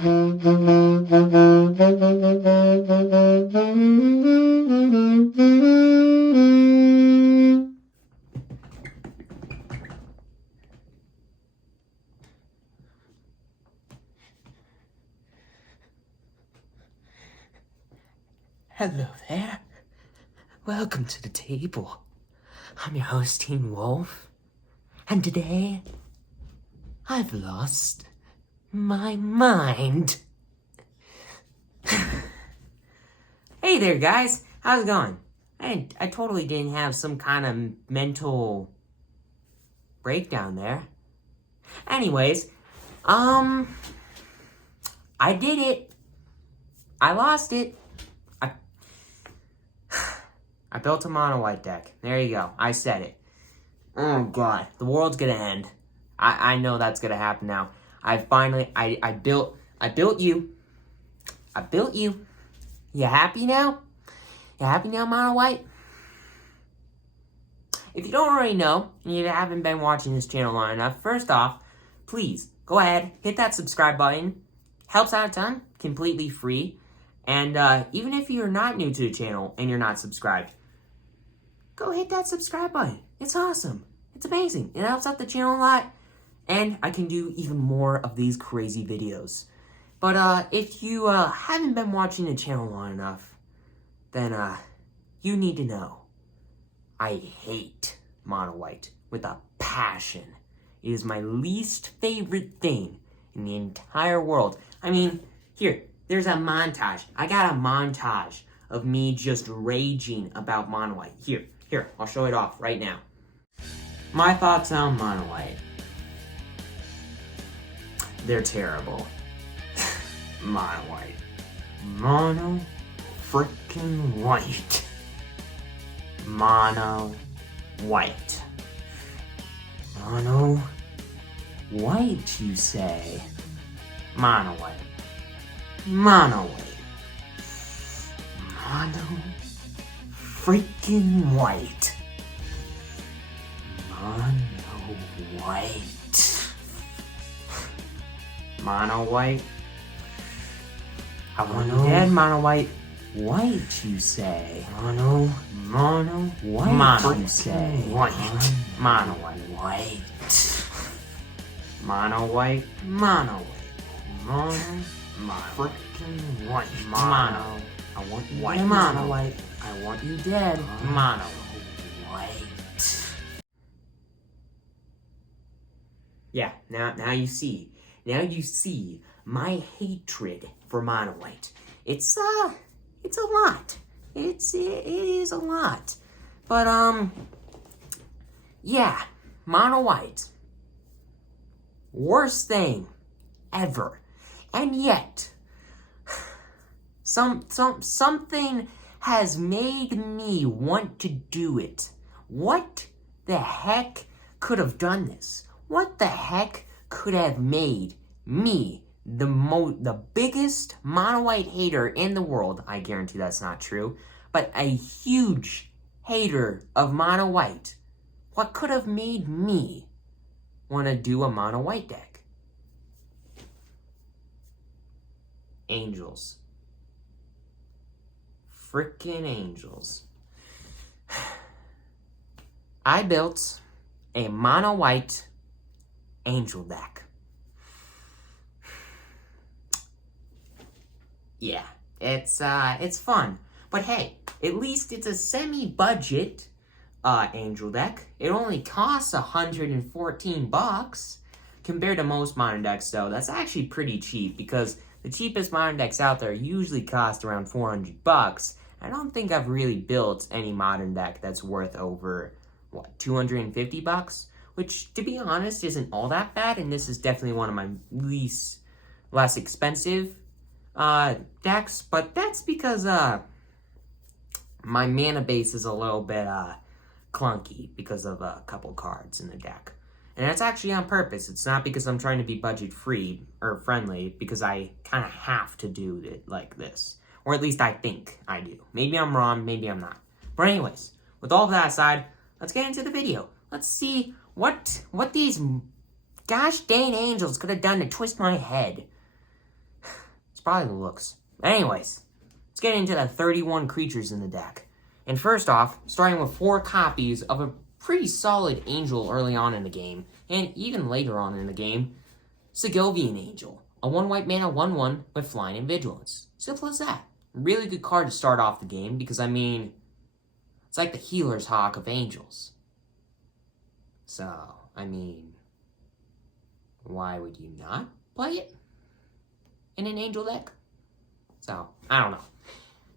Hello there. Welcome to the table. I'm your host, Teen Wolf. And today, I've lost my mind. Hey there, guys. How's it going? I totally didn't have some kind of mental breakdown there. Anyways, I did it. I lost it. I built a mono white deck. There you go. I said it. Oh god, the world's gonna end. I know that's gonna happen now. I built you. I built you. You happy now? You happy now, mono white? If you don't already know, and you haven't been watching this channel long enough, first off, please go ahead, hit that subscribe button. Helps out a ton, completely free. And even if you're not new to the channel and you're not subscribed, go hit that subscribe button. It's awesome. It's amazing. It helps out the channel a lot. And I can do even more of these crazy videos. But if you haven't been watching the channel long enough, then you need to know. I hate mono white with a passion. It is my least favorite thing in the entire world. I mean, here, there's a montage. I got a montage of me just raging about mono white. Here, I'll show it off right now. My thoughts on mono white. They're terrible. Mono white. Mono frickin' white. Mono white. Mono white, you say? Mono white. Mono white. Mono freaking white. Mono white. Mono white. I want you dead, mono white. White, you say? Mono white. Mono, you say? White. Mono white. Mono white. Mono white. Mono freaking white. Mono. I want you dead, mono white. I want you dead, mono white. Yeah, now you see. Now you see my hatred for mono white. It's a lot. It is a lot. But yeah, mono white. Worst thing ever. And yet, something has made me want to do it. What the heck could have done this? What the heck could have made me the biggest mono white hater in the world? I guarantee that's not true, but a huge hater of mono white. What could have made me want to do a mono white deck? Angels. Frickin' angels. I built a mono white angel deck. Yeah, it's fun. But hey, at least it's a semi-budget angel deck. It only costs $114 compared to most modern decks, though. That's actually pretty cheap because the cheapest modern decks out there usually cost around $400. I don't think I've really built any modern deck that's worth over, what, $250? Which, to be honest, isn't all that bad, and this is definitely one of my less expensive decks, but that's because my mana base is a little bit clunky because of a couple cards in the deck. And that's actually on purpose. It's not because I'm trying to be budget free or friendly, because I kind of have to do it like this. Or at least I think I do. Maybe I'm wrong, maybe I'm not. But anyways, with all of that aside, let's get into the video. Let's see what these gosh dang angels could have done to twist my head. It's probably the looks. Anyways, let's get into the 31 creatures in the deck. And first off, starting with 4 copies of a pretty solid Angel early on in the game, and even later on in the game, Segovian Angel. A 1-white mana 1/1 with Flying and Vigilance. Simple as that. Really good card to start off the game because, I mean, it's like the Healer's Hawk of Angels. So, I mean, why would you not play it in an Angel deck? So, I don't know.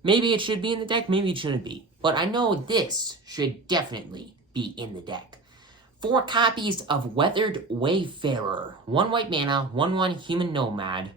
Maybe it should be in the deck, maybe it shouldn't be. But I know this should definitely be in the deck. 4 copies of Weathered Wayfarer. 1 white mana, 1/1 human nomad,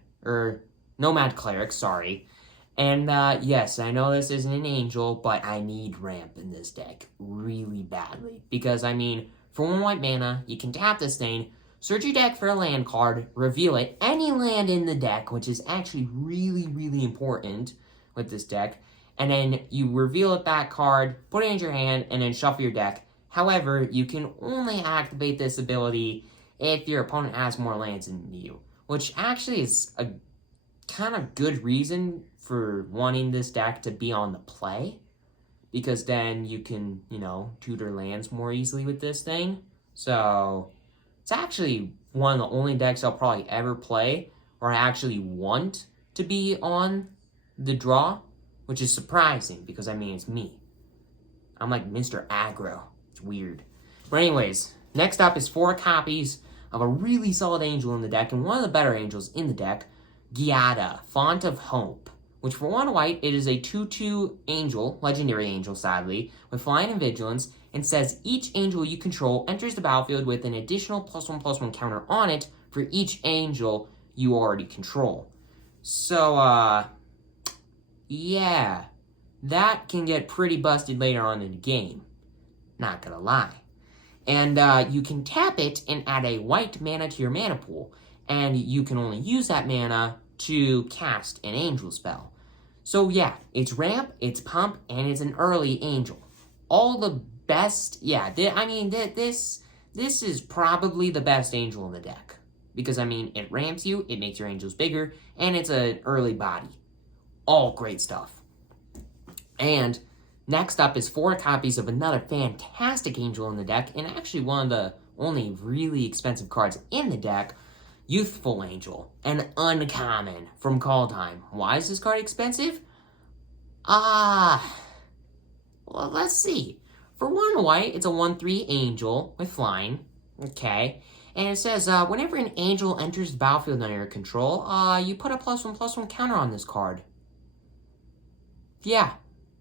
nomad cleric, sorry. And yes, I know this isn't an Angel, but I need ramp in this deck really badly. Because, I mean, for 1 white mana, you can tap this thing, search your deck for a land card, reveal it, any land in the deck, which is actually really, really important with this deck, and then you reveal it that card, put it in your hand, and then shuffle your deck. However, you can only activate this ability if your opponent has more lands than you, which actually is a kind of good reason for wanting this deck to be on the play, because then you can, tutor lands more easily with this thing. So, it's actually one of the only decks I'll probably ever play where I actually want to be on the draw, which is surprising because, I mean, it's me. I'm like Mr. Aggro. It's weird. But anyways, next up is 4 copies of a really solid Angel in the deck, and one of the better Angels in the deck, Giada, Font of Hope, which for 1 white, it is a 2/2 Angel, Legendary Angel, sadly, with Flying and Vigilance, and says each Angel you control enters the battlefield with an additional +1/+1 counter on it for each Angel you already control. So, yeah, that can get pretty busted later on in the game. Not gonna lie. And you can tap it and add a white mana to your mana pool, and you can only use that mana to cast an Angel spell. So yeah, it's ramp, it's pump, and it's an early Angel. All the best, yeah, this is probably the best Angel in the deck. Because, I mean, it ramps you, it makes your Angels bigger, and it's an early body. All great stuff. And next up is 4 copies of another fantastic Angel in the deck, and actually one of the only really expensive cards in the deck, Youthful Angel, an uncommon from Kaldheim. Why is this card expensive? Well, let's see. For 1 white, it's a 1/3 Angel with Flying, okay, and it says, whenever an Angel enters the battlefield under your control, you put a +1/+1 counter on this card. Yeah.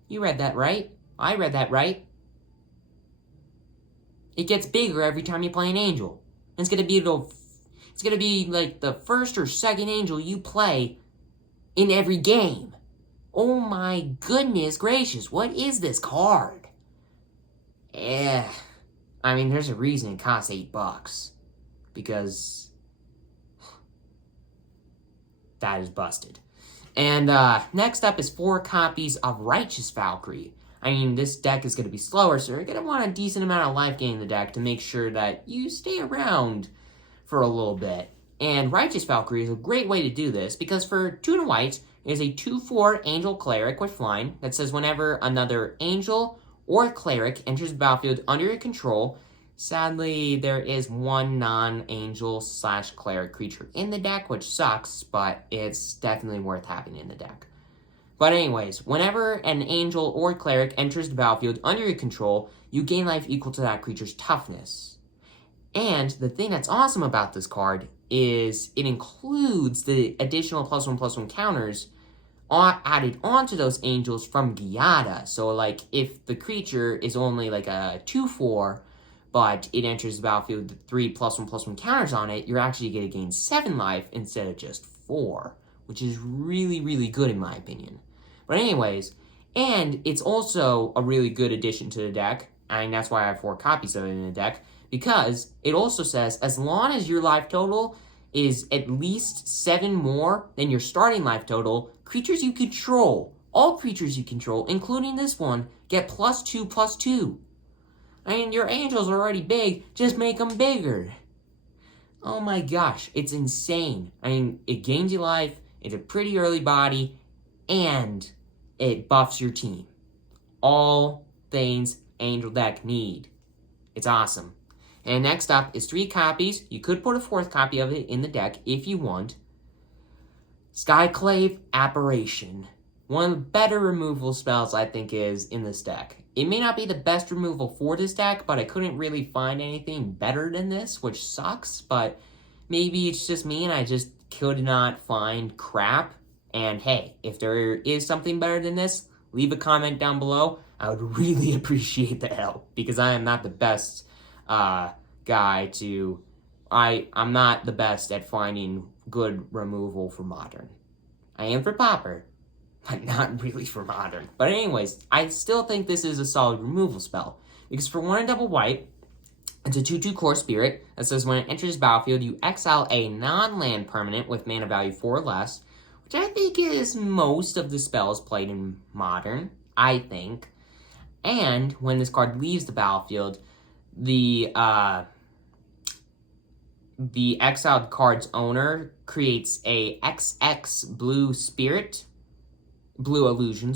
You read that right. I read that right. It gets bigger every time you play an Angel. It's gonna be like the first or second Angel you play in every game. Oh my goodness gracious, what is this card? I mean, there's a reason it costs $8. Because that is busted. And next up is 4 copies of Righteous Valkyrie. I mean, this deck is going to be slower, so you're going to want a decent amount of life gain in the deck to make sure that you stay around for a little bit. And Righteous Valkyrie is a great way to do this, because for 2 white, it is a 2/4 Angel Cleric with Flying that says whenever another Angel or Cleric enters the battlefield under your control, sadly, there is 1 non-Angel/Cleric creature in the deck, which sucks, but it's definitely worth having in the deck. But anyways, whenever an Angel or Cleric enters the battlefield under your control, you gain life equal to that creature's toughness. And the thing that's awesome about this card is it includes the additional +1/+1 counters added onto those Angels from Giada. So, like, if the creature is only like a 2/4, but it enters the battlefield with 3 +1/+1 counters on it, you're actually going to gain 7 life instead of just 4, which is really, really good in my opinion. But anyways, and it's also a really good addition to the deck, and that's why I have 4 copies of it in the deck, because it also says as long as your life total is at least 7 more than your starting life total, creatures you control, all creatures you control, including this one, get +2/+2. I mean, your Angels are already big, just make them bigger. Oh my gosh, it's insane. I mean, it gains you life, It's a pretty early body, and it buffs your team. All things Angel Deck need. It's awesome. And next up is 3 copies. You could put a 4th copy of it in the deck if you want. Skyclave Apparition. One of the better removal spells, I think, is in this deck. It may not be the best removal for this deck, but I couldn't really find anything better than this, which sucks, but maybe it's just me and I just could not find crap. And hey, if there is something better than this, leave a comment down below. I would really appreciate the help, because I am not the best guy to... I'm not the best at finding good removal for Modern. I am for Pauper, but not really for Modern. But anyways, I still think this is a solid removal spell, because for 1 and double white, it's a 2/2 core spirit that says when it enters the battlefield, you exile a non-land permanent with mana value 4 or less, which I think is most of the spells played in Modern, I think. And when this card leaves the battlefield, the exiled card's owner creates a XX blue illusion,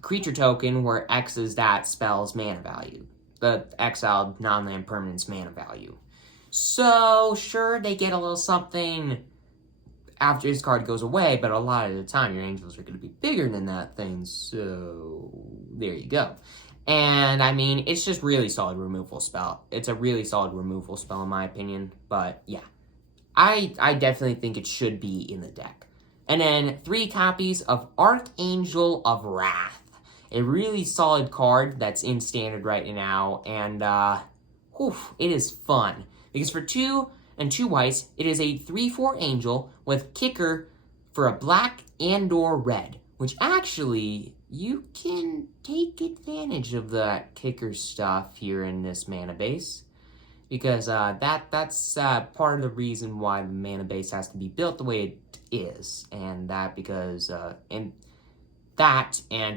creature token where X is that spell's mana value. The exiled non-land permanent's mana value. So, sure, they get a little something after this card goes away, but a lot of the time your angels are going to be bigger than that thing, so there you go. And, I mean, it's just really solid removal spell. It's a really solid removal spell in my opinion, but yeah. I definitely think it should be in the deck. And then 3 copies of Archangel of Wrath. A really solid card that's in Standard right now, and it is fun. Because for 2 and 2 whites, it is a 3/4 angel with kicker for a black and/or red, which actually, you can take advantage of that kicker stuff here in this mana base. Because that's part of the reason why the mana base has to be built the way it is. And that because, and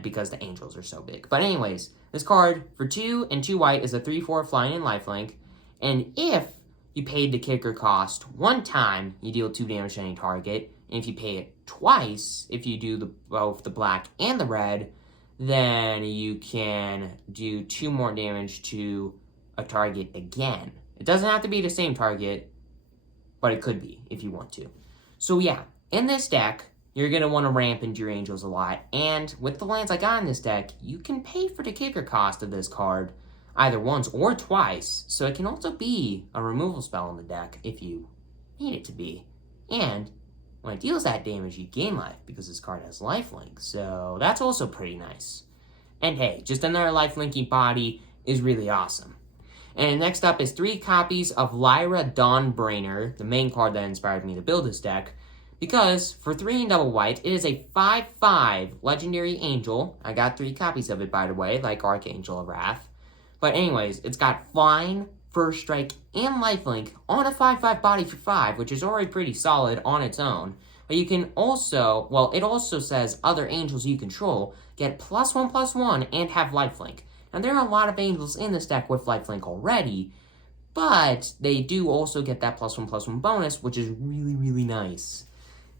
because the angels are so big. But anyways, this card for 2 and 2 white is a 3/4 flying and lifelink. And if you paid the kicker cost 1 time, you deal 2 damage to any target. And if you pay it twice, if you do both the black and the red, then you can do 2 more damage to a target again. It doesn't have to be the same target, but it could be if you want to. So yeah, in this deck, you're going to want to ramp into your angels a lot. And with the lands I got in this deck, you can pay for the kicker cost of this card either once or twice. So it can also be a removal spell in the deck if you need it to be. And when it deals that damage, you gain life because this card has lifelink. So that's also pretty nice. And hey, just another lifelinky body is really awesome. And next up is 3 copies of Lyra Dawnbrainer, the main card that inspired me to build this deck. Because for 3 and double white, it is a 5/5 legendary angel. I got 3 copies of it, by the way, like Archangel of Wrath. But anyways, it's got flying, first strike, and lifelink on a 5/5 body for 5, which is already pretty solid on its own. But you can also, well, it also says other angels you control get +1/+1 and have lifelink. Now, there are a lot of angels in this deck with lifelink already, but they do also get that +1/+1 bonus, which is really, really nice.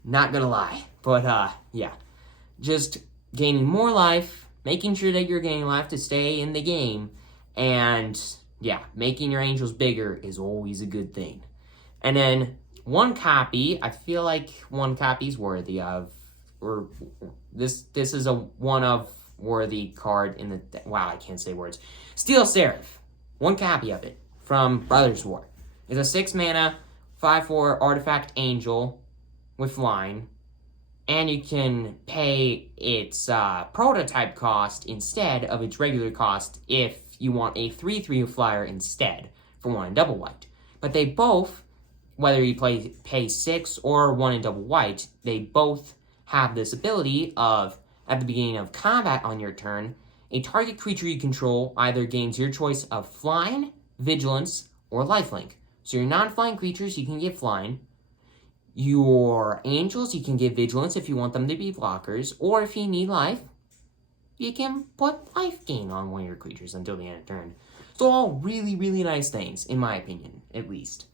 Not gonna lie, but yeah. Just gaining more life, making sure that you're gaining life to stay in the game, and yeah, making your angels bigger is always a good thing. And then 1 copy, I feel like 1 copy is worthy of, or this is a one of worthy card in the, wow, I can't say words. Steel Seraph, 1 copy of it from Brothers War. It's a 6 mana, 5/4 artifact angel with flying, and you can pay its prototype cost instead of its regular cost if you want a 3/3 flyer instead for 1 and double white. But they both, whether you pay 6 or 1 and double white, they both have this ability of, at the beginning of combat on your turn, a target creature you control either gains your choice of flying, vigilance, or lifelink. So your non-flying creatures, you can get flying. Your angels, you can get vigilance if you want them to be blockers, or if you need life, you can put life gain on one of your creatures until the end of turn. So all really, really nice things, in my opinion, at least.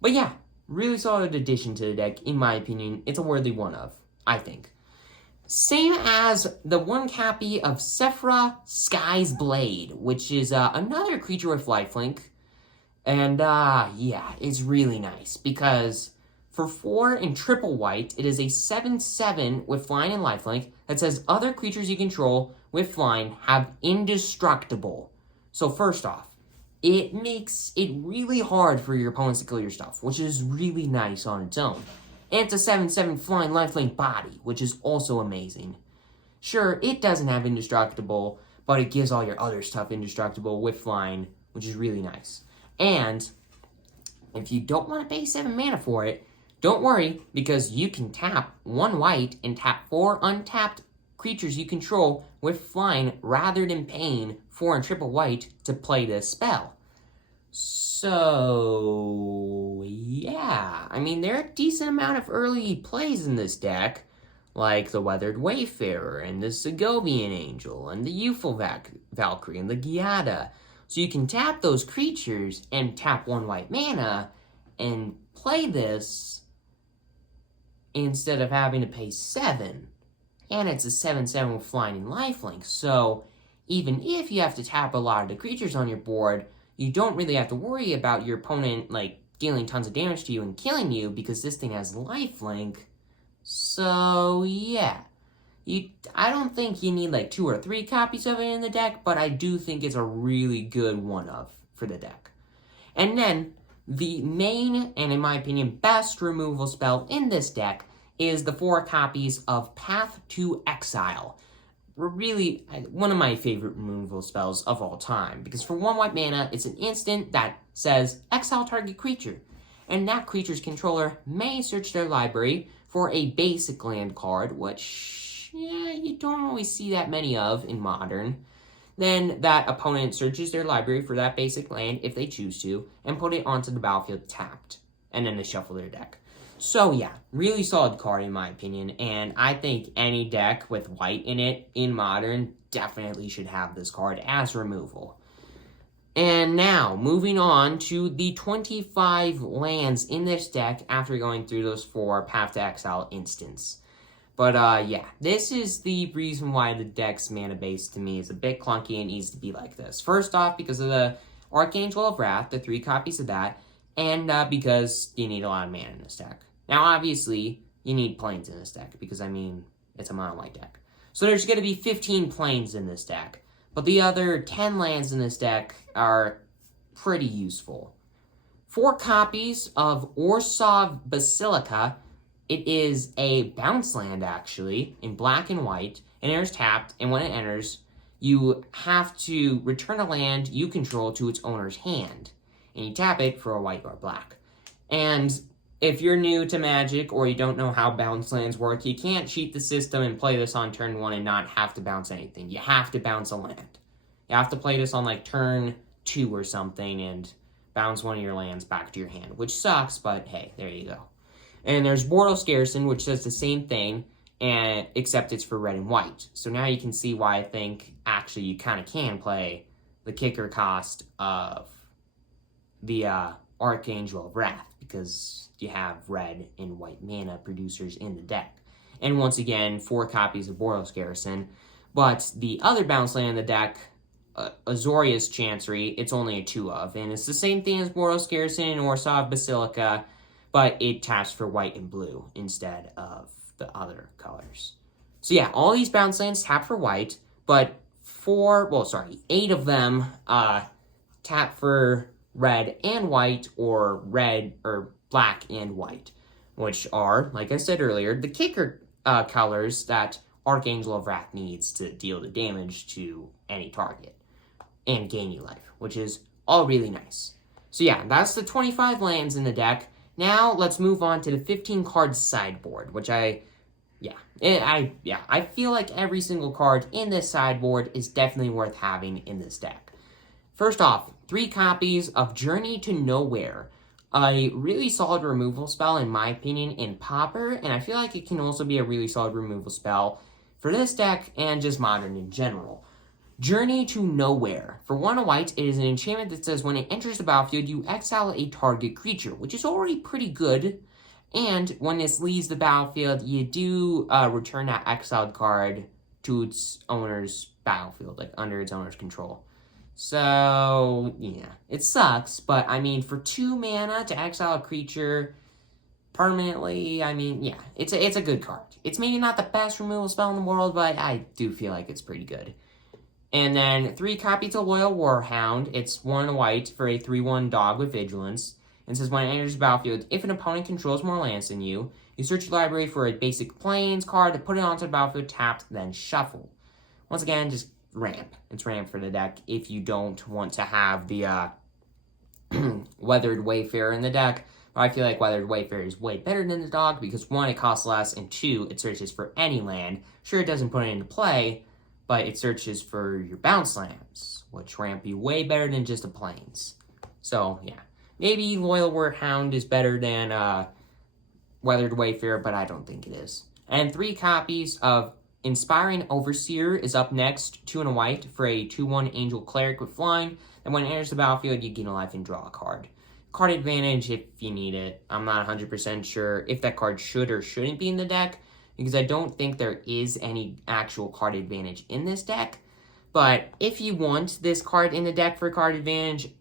But yeah, Really solid addition to the deck, in my opinion. It's a worthy one of, I think. Same as the one copy of Sephra Sky's Blade, which is another creature with lifelink. And, yeah, it's really nice, because for 4 and triple white, it is a 7/7 with flying and lifelink that says other creatures you control with flying have indestructible. So first off, it makes it really hard for your opponents to kill your stuff, which is really nice on its own. And it's a 7/7 flying lifelink body, which is also amazing. Sure, it doesn't have indestructible, but it gives all your other stuff indestructible with flying, which is really nice. And if you don't want to pay 7 mana for it, don't worry, because you can tap 1 white and tap 4 untapped creatures you control with flying rather than paying 4 and triple white to play this spell. So, yeah. I mean, there are a decent amount of early plays in this deck, like the Weathered Wayfarer, and the Segovian Angel, and the Youthful Valkyrie, and the Giada. So you can tap those creatures and tap 1 white mana and play this instead of having to pay 7. And it's a 7/7 with flying and lifelink, so even if you have to tap a lot of the creatures on your board, you don't really have to worry about your opponent, like, dealing tons of damage to you and killing you, because this thing has lifelink. So, yeah. I don't think you need, like, 2 or 3 copies of it in the deck, but I do think it's a really good one-of for the deck. And then, the main, and in my opinion, best removal spell in this deck is the 4 copies of Path to Exile. Really, one of my favorite removal spells of all time, because for 1 white mana, it's an instant that says, exile target creature, and that creature's controller may search their library for a basic land card, which, yeah, you don't always see that many of in Modern. Then that opponent searches their library for that basic land, if they choose to, and put it onto the battlefield tapped, and then they shuffle their deck. So yeah, really solid card in my opinion, and I think any deck with white in it in Modern definitely should have this card as removal. And now, moving on to the 25 lands in this deck after going through those 4 Path to Exile instants. But yeah, this is the reason why the deck's mana base to me is a bit clunky and needs to be like this. First off, because of the Archangel of Wrath, the 3 copies of that, and because you need a lot of mana in this deck. Now, obviously, you need planes in this deck, because, I mean, it's a mono-white deck. So there's going to be 15 planes in this deck, but the other 10 lands in this deck are pretty useful. 4 copies of Orzhov Basilica. It is a bounce land, actually, in black and white. It enters tapped, and when it enters, you have to return a land you control to its owner's hand, and you tap it for a white or black. And if you're new to Magic or you don't know how bounce lands work, you can't cheat the system and play this on turn 1 and not have to bounce anything. You have to bounce a land. You have to play this on like turn 2 or something and bounce one of your lands back to your hand, which sucks, but hey, there you go. And there's Boros Garrison, which does the same thing, and except it's for red and white. So now you can see why I think actually you kind of can play the kicker cost of the Archangel of Wrath, because you have red and white mana producers in the deck. And once again, 4 copies of Boros Garrison. But the other bounce land in the deck, Azorius Chancery, it's only a 2 of. And it's the same thing as Boros Garrison and Orzhov Basilica, but it taps for white and blue instead of the other colors. So yeah, all these bounce lands tap for white, but 8 of them tap for red and white, or red or black and white, which are, like I said earlier, the kicker colors that Archangel of Wrath needs to deal the damage to any target and gain you life, which is all really nice. So yeah, that's the 25 lands in the deck. Now let's move on to the 15 card sideboard, which I feel like every single card in this sideboard is definitely worth having in this deck. First off, 3 copies of Journey to Nowhere. A really solid removal spell, in my opinion, in Pauper, and I feel like it can also be a really solid removal spell for this deck and just Modern in general. Journey to Nowhere. For 1 white, it is an enchantment that says when it enters the battlefield, you exile a target creature, which is already pretty good. And when this leaves the battlefield, you do return that exiled card to its owner's battlefield, like under its owner's control. So, yeah, it sucks, but I mean, for 2 mana to exile a creature permanently, I mean, yeah, it's a good card. It's maybe not the best removal spell in the world, but I do feel like it's pretty good. And then 3 copies of Loyal Warhound. It's 1 white for a 3/1 dog with vigilance. And says when it enters the battlefield, if an opponent controls more lands than you, you search your library for a basic plains card to put it onto the battlefield tapped, then shuffle. Once again, just ramp. It's ramp for the deck if you don't want to have the Weathered Wayfarer in the deck. But I feel like Weathered Wayfarer is way better than the dog because 1, it costs less, and 2, it searches for any land. Sure, it doesn't put it into play, but it searches for your bounce lands, which ramp you way better than just a plains. So, yeah. Maybe Loyal Warhound is better than Weathered Wayfarer, but I don't think it is. And 3 copies of Inspiring Overseer is up next, 2 and a white for a 2/1 Angel Cleric with flying. And when it enters the battlefield, you gain a life and draw a card. Card advantage if you need it. I'm not 100% sure if that card should or shouldn't be in the deck, because I don't think there is any actual card advantage in this deck. But if you want this card in the deck for card advantage,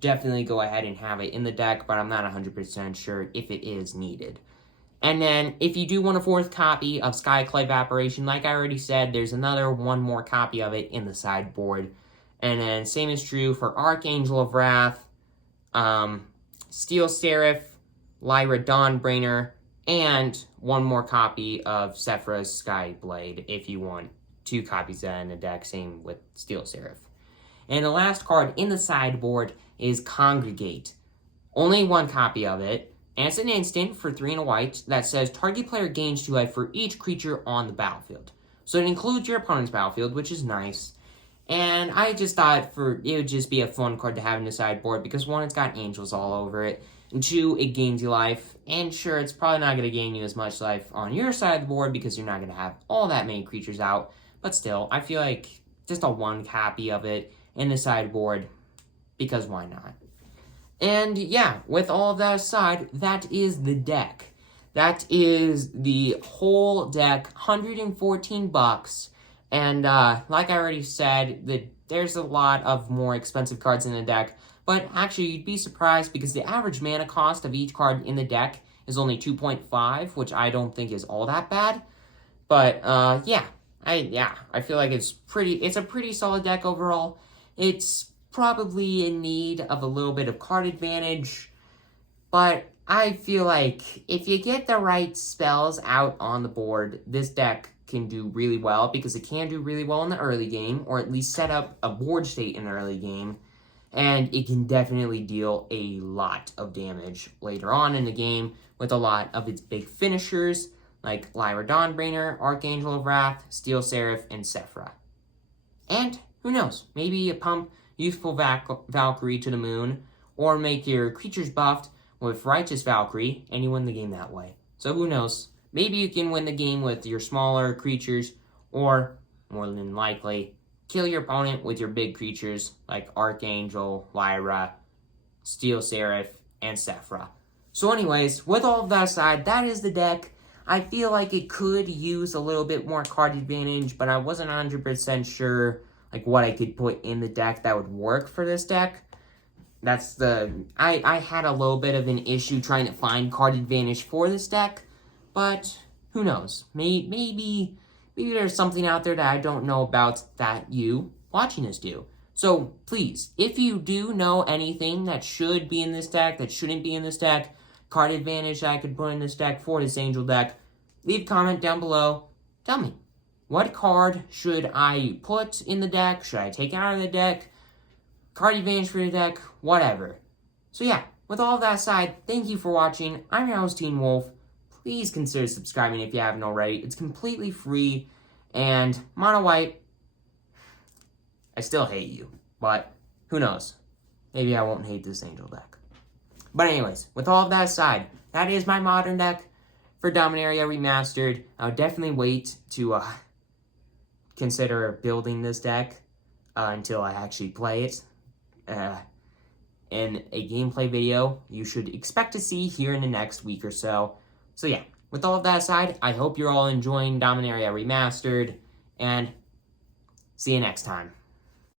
definitely go ahead and have it in the deck, but I'm not 100% sure if it is needed. And then, if you do want a 4th copy of Skyclave Apparition, like I already said, there's another 1 more copy of it in the sideboard. And then, same is true for Archangel of Wrath, Steel Seraph, Lyra Dawnbringer, and 1 more copy of Sephira's Skyblade, if you want 2 copies of that in the deck, same with Steel Seraph. And the last card in the sideboard is Congregate. Only 1 copy of it. And it's an instant for 3 and a white that says target player gains 2 life for each creature on the battlefield. So it includes your opponent's battlefield, which is nice. And I just thought it would just be a fun card to have in the sideboard because 1, it's got angels all over it. And 2, it gains you life. And sure, it's probably not going to gain you as much life on your side of the board because you're not going to have all that many creatures out. But still, I feel like just a 1 copy of it in the sideboard, because why not? And yeah, with all of that aside, that is the deck. That is the whole deck, $114. And like I already said, there's a lot of more expensive cards in the deck. But actually, you'd be surprised because the average mana cost of each card in the deck is only 2.5, which I don't think is all that bad. But yeah, I feel like it's a pretty solid deck overall. It's probably in need of a little bit of card advantage, but I feel like if you get the right spells out on the board, this deck can do really well because it can do really well in the early game, or at least set up a board state in the early game, and it can definitely deal a lot of damage later on in the game with a lot of its big finishers like Lyra Dawnbringer, Archangel of Wrath, Steel Seraph, and Sephira. And who knows, maybe you pump Youthful Valkyrie to the moon, or make your creatures buffed with Righteous Valkyrie, and you win the game that way. So who knows? Maybe you can win the game with your smaller creatures, or, more than likely, kill your opponent with your big creatures like Archangel, Lyra, Steel Seraph, and Sephira. So anyways, with all of that aside, that is the deck. I feel like it could use a little bit more card advantage, but I wasn't 100% sure what I could put in the deck that would work for this deck. I had a little bit of an issue trying to find card advantage for this deck, but who knows? Maybe there's something out there that I don't know about that you watching this do. So please, if you do know anything that should be in this deck, that shouldn't be in this deck, card advantage that I could put in this deck for this Angel deck, leave a comment down below. Tell me. What card should I put in the deck? Should I take out of the deck? Card advantage for the deck? Whatever. So yeah, with all of that aside, thank you for watching. I'm your host, Teen Wolf. Please consider subscribing if you haven't already. It's completely free. And Mono White, I still hate you. But who knows? Maybe I won't hate this Angel deck. But anyways, with all of that aside, that is my modern deck for Dominaria Remastered. I would definitely wait to consider building this deck until I actually play it. And a gameplay video you should expect to see here in the next week or so. So yeah, with all of that aside, I hope you're all enjoying Dominaria Remastered, and see you next time.